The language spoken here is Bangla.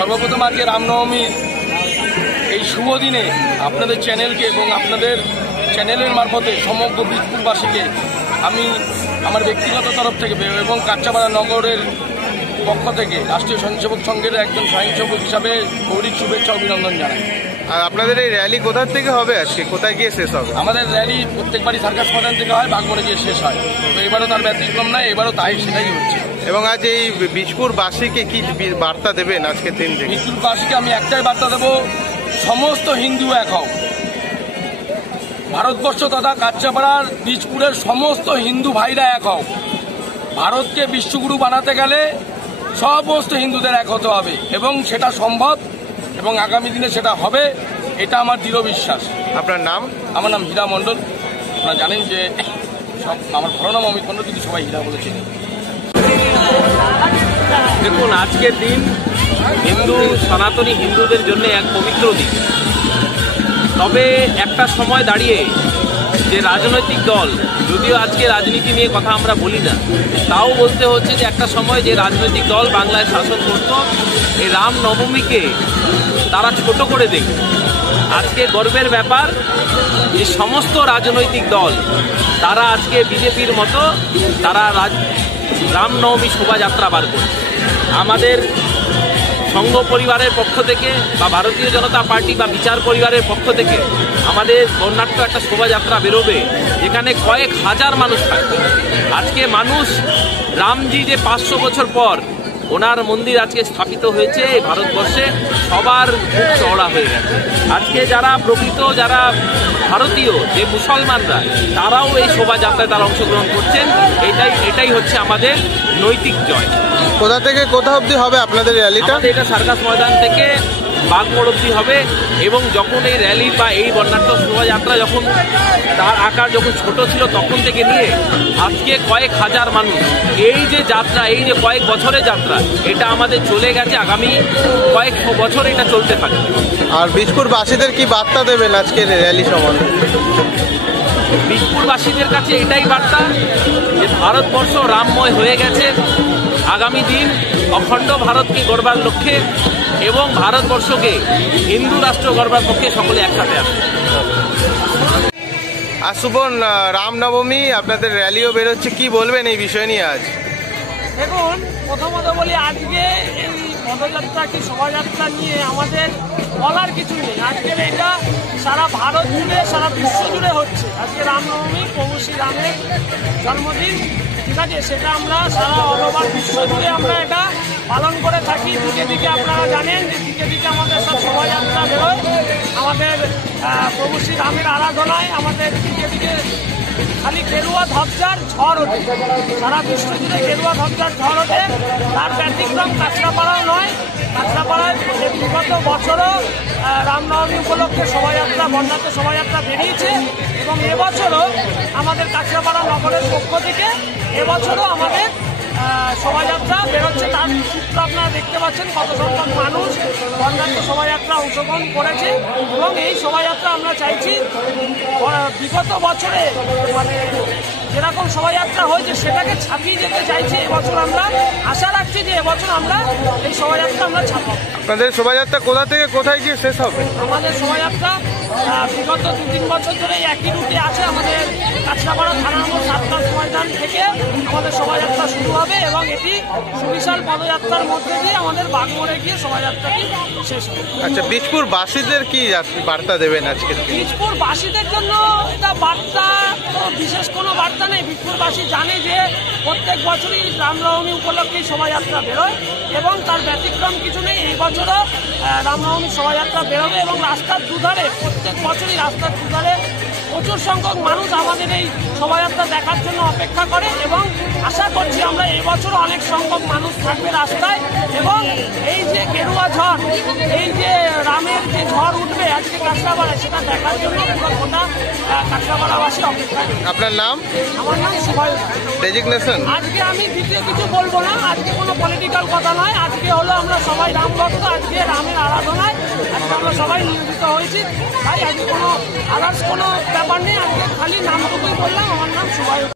সর্বপ্রথম আজকে রামনবমীর এই শুভ দিনে আপনাদের চ্যানেলকে এবং আপনাদের চ্যানেলের মারফতে সমগ্র বীজপুরবাসীকে আমি আমার ব্যক্তিগত তরফ থেকে এবং কাঁচাপাড়া নগরের পক্ষ থেকে রাষ্ট্রীয় স্বয়ংসেবক সংঘের একজন স্বয়ংসেবক হিসাবে গৌরী শুভেচ্ছা অভিনন্দন জানাই। আর আপনাদের এই র্যালি কোথা থেকে হবে, আজকে কোথায় গিয়ে শেষ হবে? আমাদের র্যালি প্রত্যেকবারই সার্কাস ময়দান থেকে হয়, বাগমোড়ে গিয়ে শেষ হয়। তো এবারও তার ব্যতিক্রম নয়, এবারও তাই সেটাই হচ্ছে। এবং আজ এই বীজপুরবাসীকে কি বার্তা দেবেন আজকের দিন থেকে? বীজপুরবাসীকে আমি একটাই বার্তা দেব, সমস্ত হিন্দু এক হও। ভারতবর্ষ তথা কাচ্চাপাড়ার বীজপুরের সমস্ত হিন্দু ভাইরা এক হও। ভারতকে বিশ্বগুরু বানাতে গেলে সমস্ত হিন্দুদের এক হতে হবে এবং সেটা সম্ভব এবং আগামী দিনে সেটা হবে, এটা আমার দৃঢ় বিশ্বাস। আপনার নাম? আমার নাম হীরা মণ্ডল। আপনারা জানেন যে সব আমার ভালো নাম অমিত মণ্ডল, কিন্তু সবাই হীরা বলেছেন। দেখুন, আজকের দিন হিন্দু সনাতনী হিন্দুদের জন্য এক পবিত্র দিন। তবে একটা সময় দাঁড়িয়ে যে রাজনৈতিক দল, যদিও আজকে রাজনীতি নিয়ে কথা আমরা বলি না, তাও বলতে হচ্ছে যে একটা সময় যে রাজনৈতিক দল বাংলায় শাসন করত, এই রামনবমীকে তারা ছোট করে দেখে। আজকে গর্বের ব্যাপার যে সমস্ত রাজনৈতিক দল তারা আজকে বিজেপির মতো তারা রামনবমী শোভাযাত্রা বার করছে। আমাদের সংঘ পরিবারের পক্ষ থেকে বা ভারতীয় জনতা পার্টি বা বিচার পরিবারের পক্ষ থেকে আমাদের বর্ণাঢ্য একটা শোভাযাত্রা বেরোবে, যেখানে কয়েক হাজার মানুষ থাকবে। আজকে মানুষ রামজি যে 500 বছর পর ওনার মন্দির আজকে স্থাপিত হয়েছে এই ভারতবর্ষে, সবার মুখ চওড়া হয়ে গেছে। আজকে যারা প্রকৃত যারা ভারতীয় যে মুসলমানরা, তারাও এই শোভাযাত্রায় তারা অংশগ্রহণ করছেন। এটাই হচ্ছে আমাদের নৈতিক জয়। কোথা থেকে কোথা অবধি হবে আপনাদের র্যালিটা? এটা সার্কাস ময়দান থেকে বাগমোড় অবধি হবে। এবং যখন এই র্যালি বা এই বর্ণাঢ্য শোভাযাত্রা যখন তার আকার যখন ছোট ছিল, তখন থেকে নিয়ে আজকে কয়েক হাজার মানুষ, এই যে যাত্রা, এই যে কয়েক বছরের যাত্রা, এটা আমাদের চলে গেছে, আগামী কয়েক বছর এটা চলতে থাকবে। আর বীজপুরবাসীদের কি বার্তা দেবেন আজকের র্যালি সম্বন্ধে? বীজপুরবাসীদের কাছে এটাই বার্তা যে ভারতবর্ষ রামময় হয়ে গেছে। আগামী দিন অখণ্ড ভারতকে গড়বার লক্ষ্যে এবং ভারতবর্ষকে হিন্দু রাষ্ট্র গড়বার পক্ষে সকলে একসাথে আসে। আর শুভন, রামনবমী, আপনাদের র্যালিও বেরোচ্ছে, কি বলবেন এই বিষয় নিয়ে আজ? দেখুন, প্রথমত বলি, আজকে এই পদযাত্রা কি শোভাযাত্রা নিয়ে আমাদের বলার কিছু নেই। আজকের এটা সারা ভারত জুড়ে, সারা বিশ্ব জুড়ে হচ্ছে। আজকে রামনবমী, প্রভু শ্রীরামের জন্মদিন, ঠিক আছে? সেটা আমরা সারা অল ওভার বিশ্ব জুড়ে আমরা এটা পালন করে থাকি। দিকে দিকে আপনারা জানেন যে দিকে দিকে আমাদের সব শোভাযাত্রা বেরোয়। আমাদের প্রভু শ্রীরামের আরাধনায় আমাদের দিকে দিকে খালি গেরুয়া ধ্বজার ঝড় ওঠে, সারা বিশ্ব জুড়ে গেরুয়া ধ্বজার ঝড় ওঠে। তার ব্যতিক্রম কাঁচরাপাড়াও নয়। কাঁচরাপাড়ায় বিগত বছরও রামনবমী উপলক্ষে শোভাযাত্রা, বর্ণাঢ্য শোভাযাত্রা বেরিয়েছে এবং এবছরও আমাদের কাঁচরাপাড়া নগরের পক্ষ থেকে এবছরও আমাদের শোভাযাত্রা বেরোচ্ছে। তার চিত্র আপনারা দেখতে পাচ্ছেন, কত সংখ্যক মানুষ বর্ণাঢ্য শোভাযাত্রা অংশগ্রহণ করেছে। এবং এই শোভাযাত্রা আমরা চাইছি বিগত বছরে মানে যেরকম শোভাযাত্রা হয়েছে সেটাকে ছাপিয়ে যেতে চাইছি। এবছর আমরা আশা রাখছি যে এবছর আমরা এই শোভাযাত্রা আমরা ছাপাবো। আপনাদের শোভাযাত্রা কোথা থেকে কোথায় গিয়ে শেষ হবে? আমাদের শোভাযাত্রা বিগত 2-3 বছর ধরে একই রুটে আছে। আমাদের কাঁচরাপাড়া থানা নম্বর সার্কাস ময়দান থেকে আমাদের শোভাযাত্রা শুরু হবে এবং এটি সুবিশাল পদযাত্রার মধ্যে দিয়ে আমাদের বাগমোড়ে গিয়ে শোভাযাত্রাটি শেষ হবে। আচ্ছা, বীজপুরবাসীদের কি বার্তা দেবেন আজকে? বীজপুরবাসীদের জন্য এটা বার্তা, বিশেষ কোনো বার্তা নেই। বীজপুরবাসী জানে যে প্রত্যেক বছরই রামনবমী উপলক্ষে শোভাযাত্রা বেরোয় এবং তার ব্যতিক্রম কিছু নেই। এই বছরও রামনবমী শোভাযাত্রা বেরোবে এবং রাস্তার দুধারে, প্রত্যেক বছরই রাস্তার দুধারে প্রচুর সংখ্যক মানুষ আমাদের এই শোভাযাত্রা দেখার জন্য অপেক্ষা করে এবং আশা করছি আমরা এবছরও অনেক সংখ্যক মানুষ থাকবে রাস্তায়। এবং এই যে গেরুয়া ঝড়, এই যে রামের যে ঝড় উঠবে আজকে কাঁচরাপাড়ায়, সেটা দেখার জন্য পুরো গোটা কাঁচরাপাড়াবাসী অপেক্ষা করে। আপনার নাম? আমার নাম সুভাষ। ডেজিগনেশন? আজকে আমি দ্বিতীয় কিছু বলবো না, আজকে কোনো পলিটিক্যাল কথা নয়। আজকে হলো আমরা সবাই রাম ভক্ত, আজকে রামের আরাধনায় আজকে আমরা সবাই নিয়োজিত হয়েছি। তাই আজকে কোনো আদার্স কোনো ব্যাপার নেই, আজকে খালি নামটুকুই বললাম। আমার নাম সুভাষ।